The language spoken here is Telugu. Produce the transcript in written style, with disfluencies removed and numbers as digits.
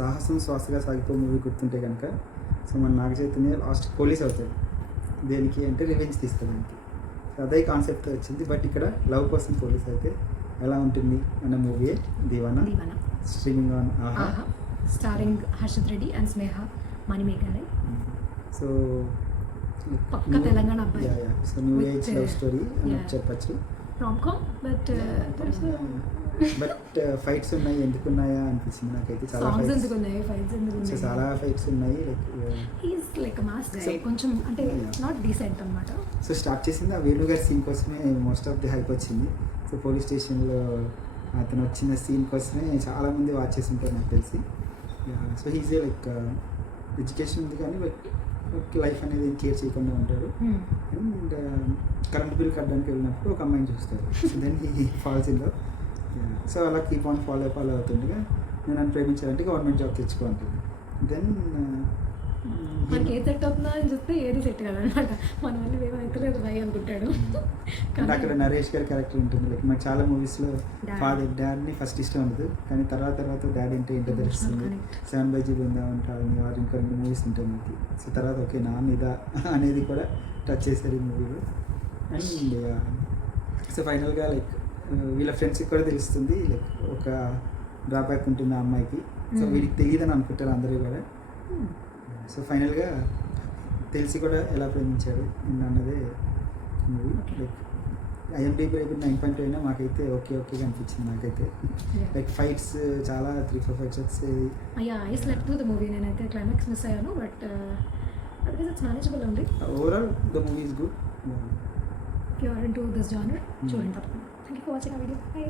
సాహసం శ్వాసగా సాగిపో మూవీ గుర్తుంటే కనుక సో మన నాగ చైతన్య లాస్ట్ పోలీస్ అవుతాడు. దేనికి అంటే రివెంజ్ తీసుకోవడానికి. సో అదే కాన్సెప్ట్ వచ్చింది. బట్ ఇక్కడ లవ్ కోసం పోలీస్ అయితే ఎలా ఉంటుంది అన్న movie Deewana Deewana streaming on Aha. Starring Harshith Reddy and Sneha Manimegalai. So పక్క తెలంగాణ అబ్బాయి. So new With, age love story అని yeah. చెప్పచ్చు. రామ్-కామ్ బట్ బట్ ఫైట్స్ ఉన్నాయి, ఎందుకున్నాయా అనిపించింది నాకైతే. చాలా సాంగ్స్ ఫైట్స్, ఎందుకు ఉన్నాయి, ఫైట్స్ ఎందుకు సో ఉన్నాయి. చాలా ఫైట్స్ ఉన్నాయి. హీస్ లైక్ మాస్ గై, So- కొంచెం అంటే Yeah. నాట్ డీసెంట్ అన్నమాట. సో స్టార్ట్ చేసింది ఆ వేణు గారి సీన్ కోసమే మోస్ట్ ఆఫ్ ది హైప్ వచ్చింది. సో పోలీస్ స్టేషన్లో అతను వచ్చిన సీన్ కోసమే చాలామంది వాచ్ చేసి ఉంటారు నాకు తెలిసి. సో హీజ్ లైక్ ఎడ్యుకేషన్ ఉంది కానీ బట్ లైఫ్ అనేది కేర్ చేయకుండా ఉంటాడు. అండ్ కరెంట్ బిల్ కట్టడానికి వెళ్ళినప్పుడు ఒక అమ్మాయిని చూస్తారు. So then he falls in love. So అలా కీప్ ఆన్ ఫాలో అవుతుండగా నేను నన్ను ప్రేమించాలంటే గవర్నమెంట్ జాబ్ తెచ్చుకోంటుంది. దెన్ మనకి ఏది సెట్ అవుతుందా అని చూస్తే ఏది సెట్ కాదనమాట. మన వల్ల ఏమైతే భయ అనుకుంటాడు. అంటే అక్కడ నరేష్ గారి క్యారెక్టర్ ఉంటుంది. లైక్ మనకు చాలా మూవీస్లో Dad. డాడీని ఫస్ట్ ఇష్టం ఉండదు, కానీ తర్వాత డాడీ అంటే ఏంటో తెలుస్తుంది. Correct. 7 బృందావన్ ఉంటారు, వారు ఇంకా 2 మూవీస్ ఉంటాయి మనకి. సో తర్వాత ఓకే నా మీద అనేది కూడా టచ్ చేశారు ఈ మూవీలో. అండ్ సో ఫైనల్గా లైక్ వీళ్ళ ఫ్రెండ్స్కి కూడా తెలుస్తుంది లైక్ ఒక డ్రాబ్యాక్ ఉంటుంది ఆ అమ్మాయికి. సో వీడికి తెలియదని అనుకుంటారు అందరూ కూడా. సో ఫైనల్గా తెలిసి కూడా ఎలా ప్రేమించాడు అన్నదే మూవీ. Okay. లైక్ ఐఎండిబి 9.2 అయినా మాకైతే ఓకే అనిపించింది నాకైతే. లైక్ ఫైట్స్ చాలా 3-4 ఫైట్స్ వచ్చేది. అయ్యా I slept through the movie. నేనైతే క్లైమాక్స్ మిస్ అయ్యాను బట్ అదర్వైజ్ ఇట్స్ మేనేజబుల్ ఉంది. Overall the movie is good. If you are into this genre చూడండి తప్పకుండా. థ్యాంక్ యూ ఫర్ వాచింగ్ ఆ వీడియో. బై.